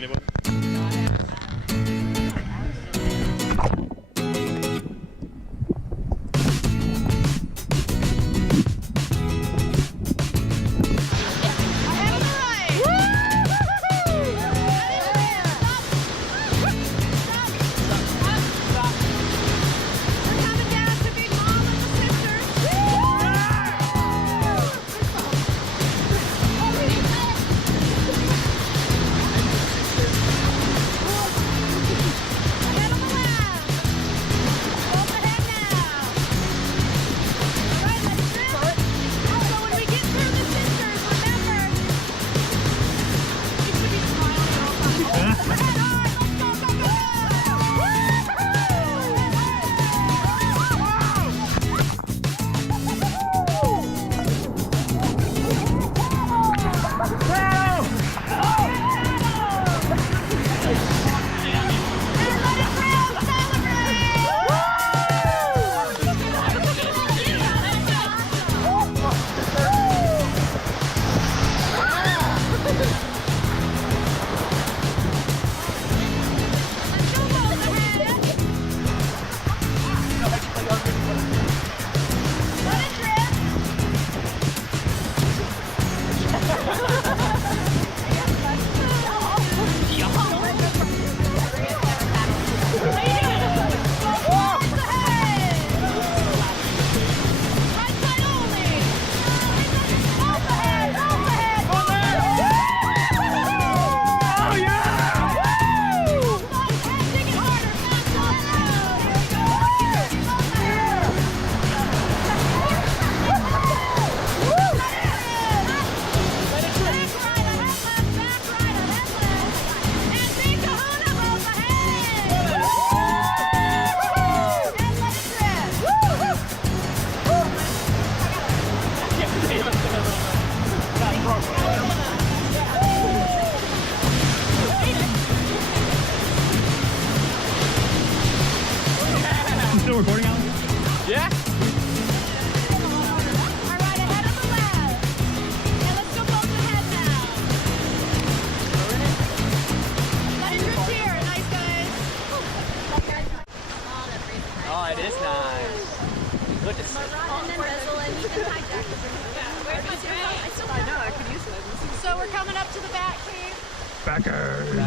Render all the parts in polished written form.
anybody? Still recording, Alan? Yeah? Alright, ahead of the left. Yeah, let's go both ahead now. Let it drift here. Nice, guys. Oh, it is nice. Look at this. And then bezel and you can hijack the drink. Where's my drink? I know, I could use it. So we're coming up to the back cave. Backers.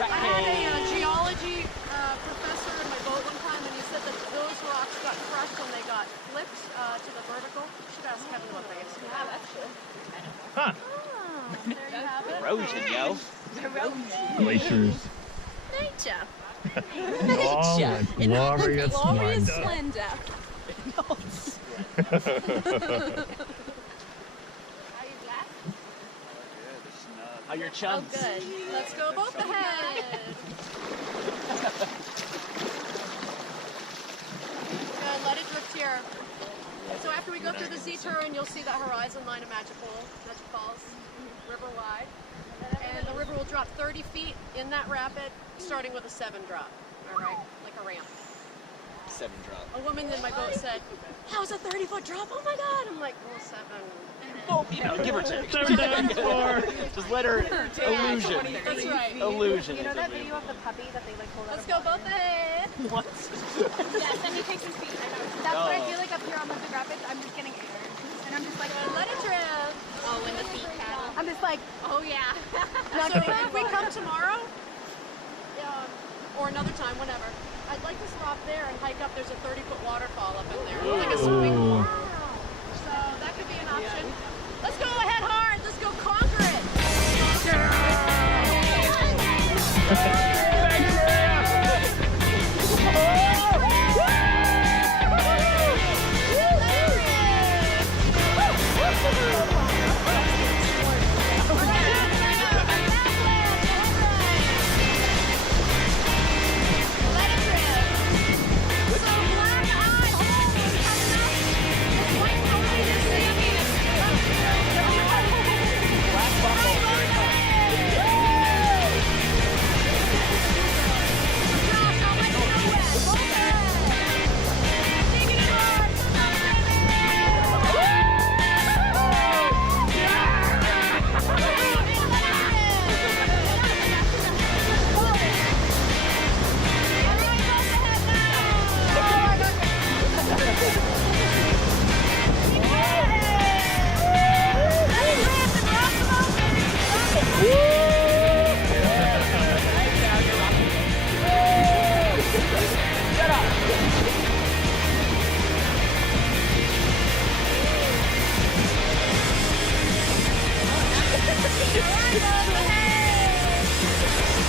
I had a geology professor in my boat one time, and he said that those rocks got crushed when they got flipped to the vertical. Should ask Kevin what they have, actually. Huh. Oh, there you have it. Erosion, yo. Glaciers. Nature. Oh, my glorious Splendor. How your chums? Oh, good. Let's go both ahead. Good, let it drift here. So after we go through the Z-turn, you'll see that horizon line of Magic Falls, river wide. And the river will drop 30 feet in that rapid, starting with a 7 drop. All right, like a ramp. 7 drop. A woman in my boat said, "That was a 30-foot drop. Oh my God!" I'm like, "Well, 7." Oh, you know, give her 10. 7 times 4. Just let her illusion. That's right. Illusion. You know that video of the puppy that they like hold out? Let's go both ahead. What? Yes, and he takes his feet. I know. That's what I feel like up here on the Big Rapids. I'm just getting air, and I'm just like, Let it drift. oh, when the feet paddle. I'm just like, Oh yeah. So if we come tomorrow, or another time, whenever, I'd like to stop there and hike up. There's a 30-foot waterfall up in there, like a swimming pool. So that could be an option. Let's go ahead hard. Let's go conquer it. Let it drift. So black eye hole is coming up.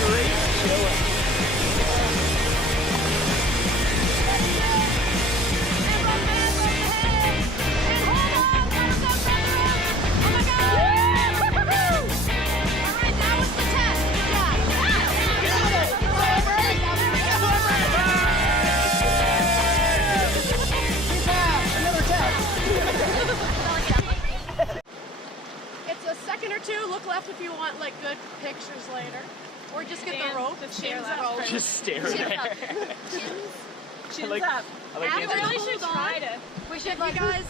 Great chilling. It's a second or two. Look left if you want like good pictures later, or just get the rope. Chins rope. up. Just stare there. Chins Like- up. I like After dancing. you We should hold try on, to. we should, you guys,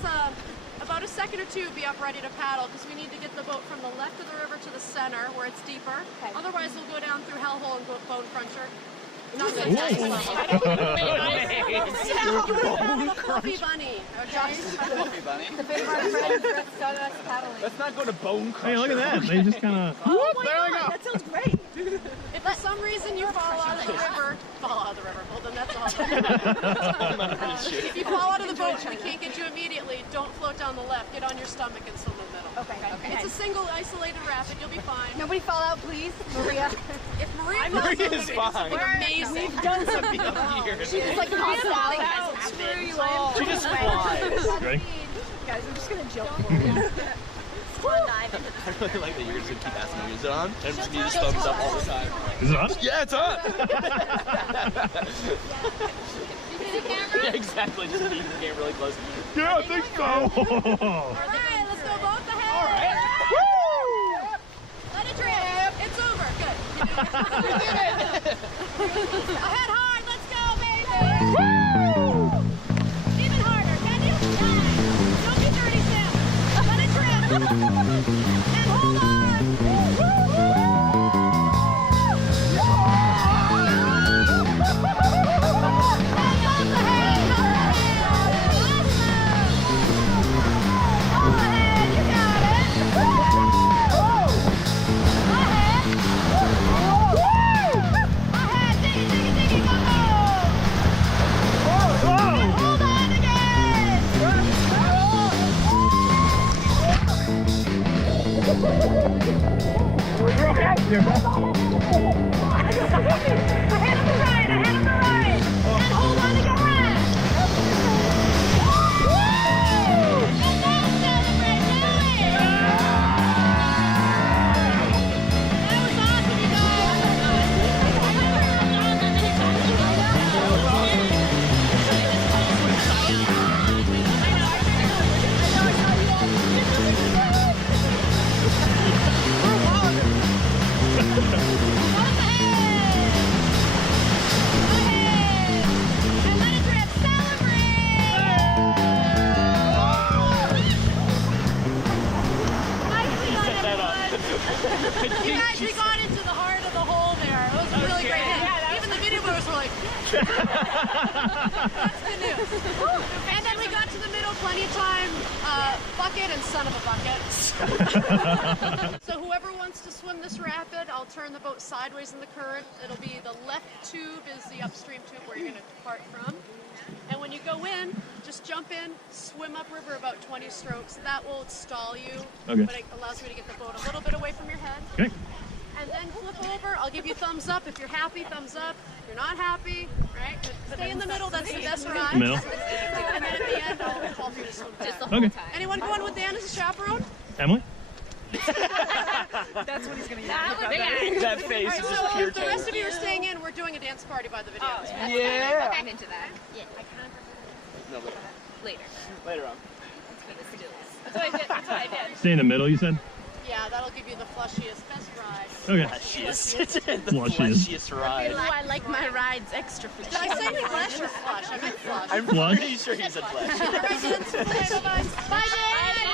about a second or two, be up ready to paddle because we need to get the boat from the left of the river to the center where it's deeper. Okay. Otherwise, we'll go down through Hellhole and go Bone Cruncher. Not so Ooh. nice. Bone Fluffy bunny. Okay. Fluffy bunny. The big hard friends, let's go to us paddling. Let's not go to Bone Crusher. Hey, look at that. They just kind of. Oh, why there we not? go. That sounds great. If for some reason you fall out of the river, well, then that's all. If you fall out of the boat and we can't get you immediately, don't float down the left. Get on your stomach and swim the middle. Okay. It's a single isolated rapid. You'll be fine. Nobody fall out, please. Maria. If Maria falls Maria out, is fine. something amazing. We've done Be something. up here. She just like pops out. Screw you all. She just flies. Ready? Guys, I'm just gonna jump for you. I really like that you're just gonna keep asking me, is it on? And me just thumbs up all the time. Is it on? Yeah, it's on! You see the camera? Yeah, exactly. Just being the game really close. Yeah, I think so. All right, let's go both ahead. All right. Let it drip. It's over. Good. You did it. Ahead hard. Let's go, baby. Even harder. Can you? Don't be dirty, Sam. Let it drip. And hold on. You guys, we got into the heart of the hole there. It was really great. Even the video boys were like, that's good news. And then we got to the middle, plenty of time. Bucket and son of a bucket. So whoever wants to swim this rapid, I'll turn the boat sideways in the current. It'll be the left tube is the upstream tube where you're going to depart from. And when you go in, just jump in, swim upriver about 20 strokes. That will stall you, Okay. but it allows you to get the boat a little bit away from your head. Okay. And then flip over. I'll give you thumbs up. If you're happy, thumbs up. If you're not happy, right? Stay in the middle. That's the best ride. Middle. And then at the end, I'll call for you to swim back. Okay. Anyone going with Dan as a chaperone? Emily? That's what he's gonna use. That face All right, is just so pure if the rest terror. of you are staying in, we're doing a dance party by the video. Yeah. I'm into that. Yeah. No, but Later. later on. That's what I did. That's what I did. Stay in the middle, you said? Yeah, that'll give you the flushiest, best ride. Okay. Fleshiest. the Flushiest. fleshiest ride. I like my rides extra flush. Did I say flush or flush? I meant flush. I'm Flush? pretty sure he said flesh. All right, dance. Bye, bye.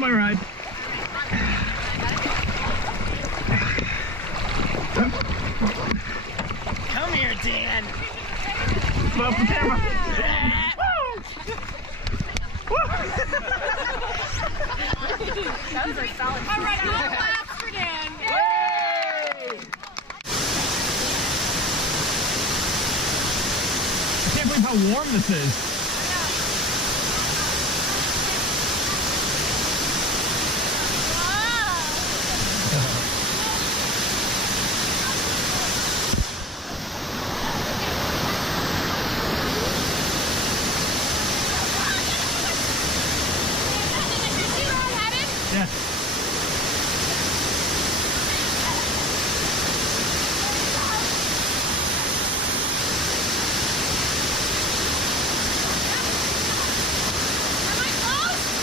my ride. Come here, Dan. Smile for camera. That was a solid. All right, all claps for Dan. I can't believe how warm this is. Yeah.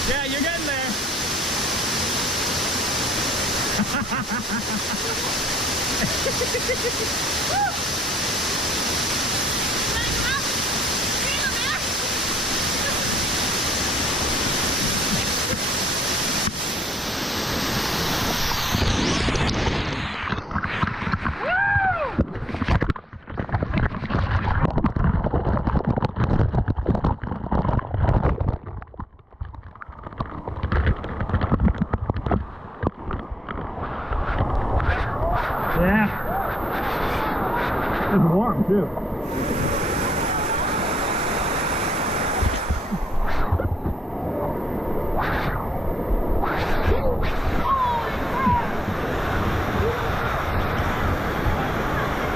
Yeah, you're getting there. Yeah. It's warm too.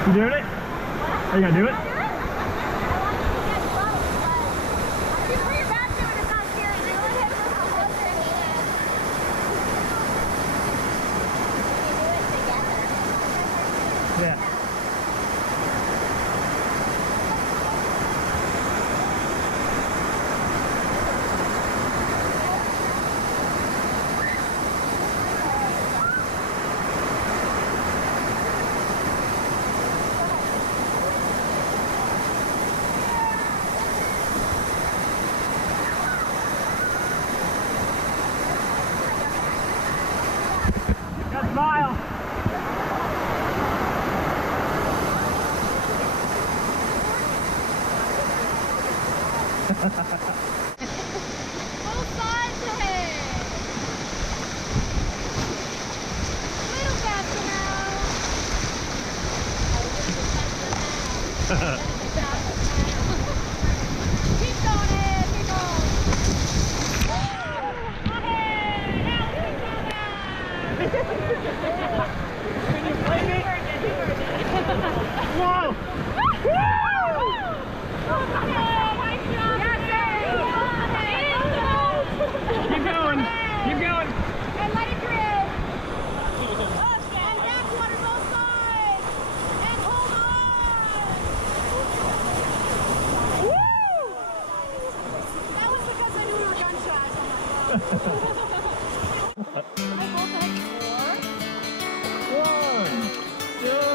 You doing it? Are you gonna do it? Yeah. Got a smile. Both sides ahead. Little faster now. Keep going, Ed. Keep going. Whoa! Keep going. Keep going. And let it drip. And backwater both sides. And hold on. Woo! That was because I knew we were gunshots. One, two,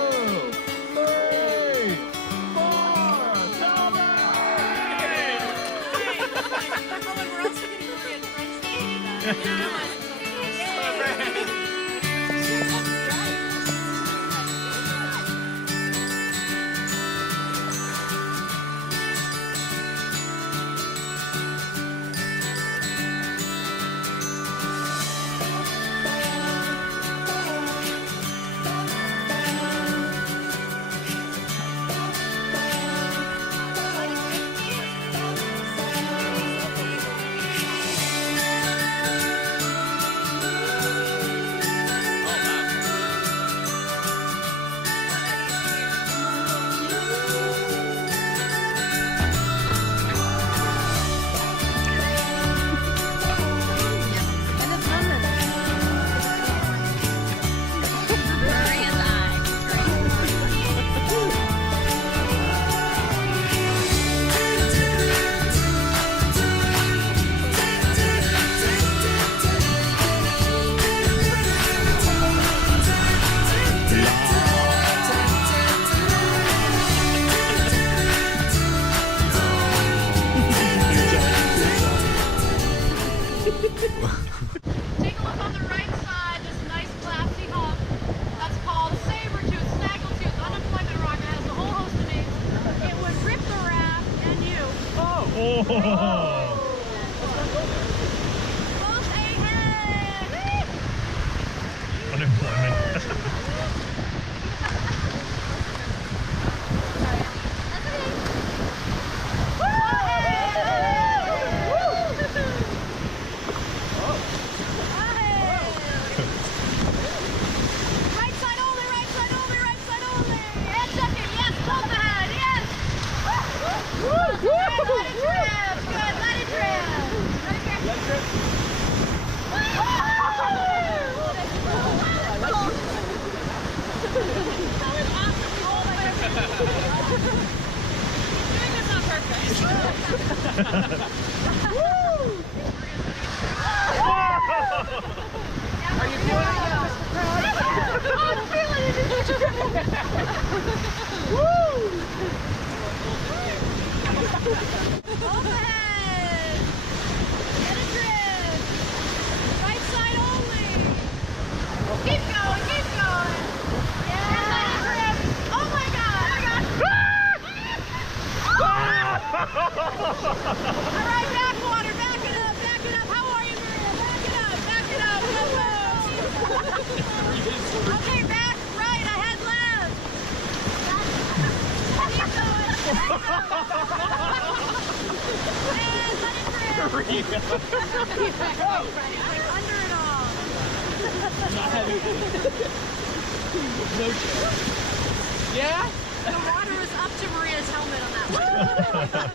three, four. Celebrate! We're also getting Korean French. Are you doing it? I'm feeling it. Overhead. Get a grip. Right side only. Keep going, keep going. Yeah. Get a grip. Oh my God. All right, backwater, back it up, back it up. How are you, Maria? Back it up, back it up. Okay, back, right, ahead, left. Keep going. And let it grip. Like under it all. No chance. Yeah? The water is up to Maria's helmet on that one.